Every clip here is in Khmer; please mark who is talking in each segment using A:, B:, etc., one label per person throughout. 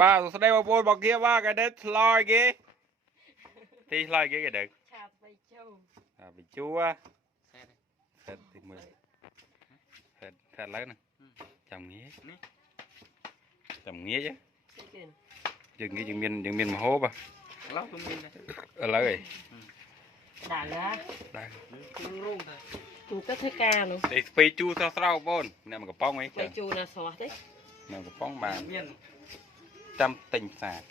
A: បាទសួស្តីបងប្អូនបង kia បាទកែដេតឆ្លើយគេទីឆ្លើយគេកែដេត
B: ឆាបស្បៃជូ
A: អាបជួ
C: សែត
A: សិតទីមើលសិតសិតឡើងណាចាំងាយ
C: នេះ
A: ចាំងាយហ៎
B: ស្អីគេ
A: យើងងាយយើងមានយើងមានមហូបហ៎
C: ឡោះខ្ញុំមានដែរ
A: ឥឡូវឯង
B: ដាក់ឡា
A: ដែរ
C: គឺរោងតែ
B: ទូទៅធ្វើការនោះ
A: ទីស្ពៃជូស្រស់ស្រស់បងប្អូនអ្នកមកកំប៉ុងអី
B: ស្បៃ
A: ចា
B: ជូណាស្រស់ទេ
A: អ្នកកំប៉ុងបាន
C: មាន
A: ចាំទិញសាក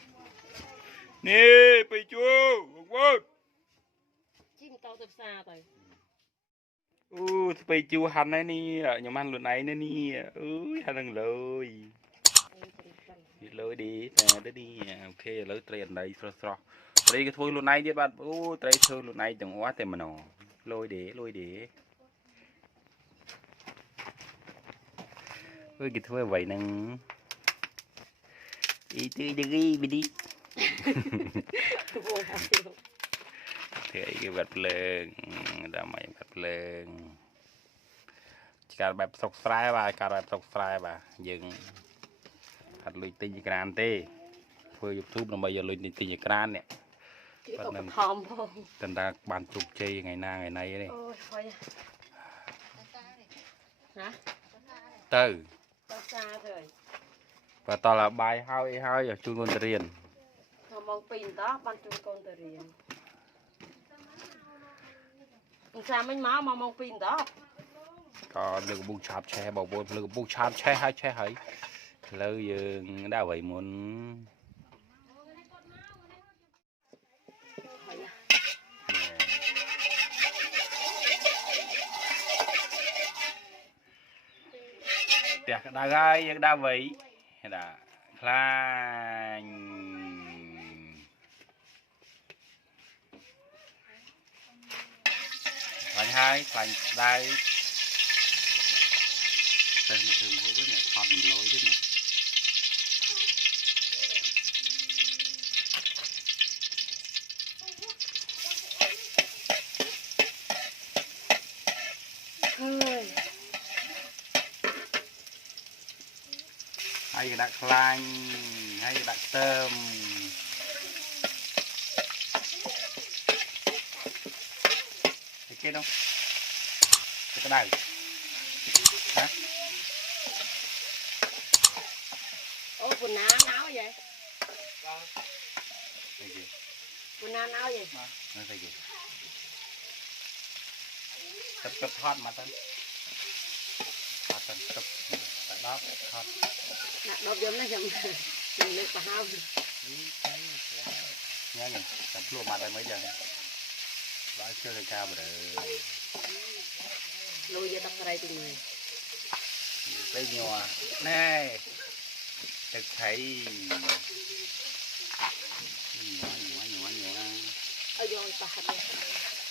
A: នេះស្ពៃជូបងប្អូន
B: ជីមតទៅផ្សារទៅ
A: អូស្ពៃជូហាន់ហើយនេះខ្ញុំហាន់ខ្លួនឯងនេះនេះអើយហាន់នឹងលើយវាលើឌីតែទៅឌីអូខេឥឡូវត្រីអណ្ដីស្រស់ស្រស់ត្រីក៏ធ្វើខ្លួនឯងទៀតបាទអូត្រីធ្វើខ្លួនឯងទាំងអស់តែម្ដងលយឌីលយឌីអើយគេធ្វើអ្វីហ្នឹង អ៊ីទីឌីប៊ីឌីធ្វើអីគេបាត់ភ្លើងដើម្បីបាត់ភ្លើងការបែបស្រុកស្រែបាទការបែបស្រុកស្រែបាទយើងអត់លុយទិញអេក្រានទេធ្វើ YouTube ដើម្បីយកលុយទិញអេក្រាននេះ
B: គេក៏បឋមផង
A: តែតាបានជោគជ័យថ្ងៃណាថ្ងៃណីនេះ
B: អូយហើយណា
A: ទៅ
B: ទៅផ្សារទៅ
A: បើតលបាយហើយអីហើយជូនកូនទៅរៀន
B: ថាម៉ោង2តោះបានជូនកូនទៅរៀនអង្សាមិញមកមកម៉ោង2តោះ
A: ក៏លើកកំពុងឆាបឆេះបងប្អូនលើកកំពុងឆាបឆេះហើយឆេះហើយឥឡូវយើងដាក់អ្វីមុន
B: ហើយណា
A: ផ្ទះក្តៅហើយយើងដាក់អ្វី ដាក់ខ្លាញ់ខ្លាញ់ហើយខ្លាញ់ក្តៅទៅមកធ្វើហូបវិញថតមិនលយទេណា
B: ហើយ
A: ហើយក៏ដាក់ខ្លាញ់ហើយក៏ដាក់ខ្ទឹមអីគេនោះទៅក្តៅហ៎
B: អូពុណាណៅយេ
A: អីគេ
B: ពុណាណៅយេ
A: នោះស្អីគេទឹកទឹកថតមកទៅថតទៅទឹក តែដល់ថត
B: ដាក់ដប់យកនេះខ្ញុំខ្ញុំលើកទៅហៅ
A: ញ៉ាំតែភ្លក់មកតែមិនយ៉ាងបើជឿទៅកាបរើ
B: លុយយកទឹកត្រីទីមួយ
A: ទៅញ័រណែទឹកថៃញ័រញ័រញ័រញ័រ
B: ឲ្យយកទៅហាត់នេះ
A: ទិញទិញទៅមុខក៏បានអាតុកឡើយនោះនោះ
C: មកទៅកើត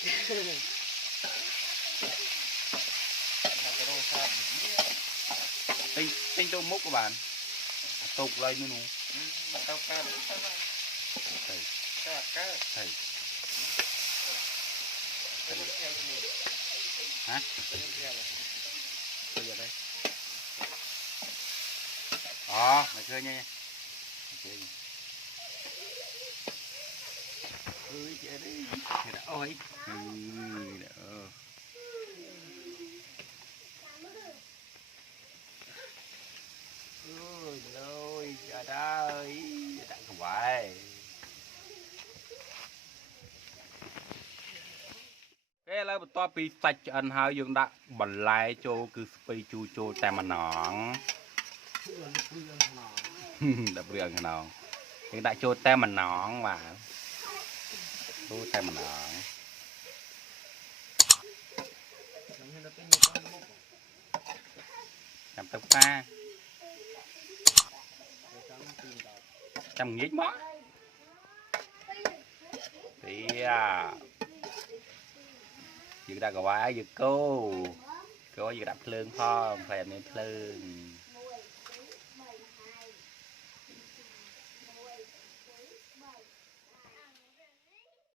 C: ទៅទៅ
A: ទៅ
C: កើតកើត
A: ទៅ
C: ទៅទៅនេះ
A: ហ៎
C: ទៅទៅ
A: ទៅយកទៅអូមកឃើញទេឃើញ អើយចេះទេគេដាក់អុយអឺដាក់អូអូយលយចាដែរដាក់ក្បែរគេឥឡូវបន្ទាប់ពីសាច់ឆ្អិនហើយយើងដាក់បន្លែចូលគឺស្ពៃជូរចូលតែម្ដងដាក់ព្រឿងខ្នងយើងដាក់ចូលតែម្ដងបាទ ធូរតែម្ដងចាំទៅផ្សារចាំងាកមកទីអាយើងដាក់កវ៉ាយយើងគោគោយើងដាក់ភ្លើងផងផ្លែអត់មានភ្លើង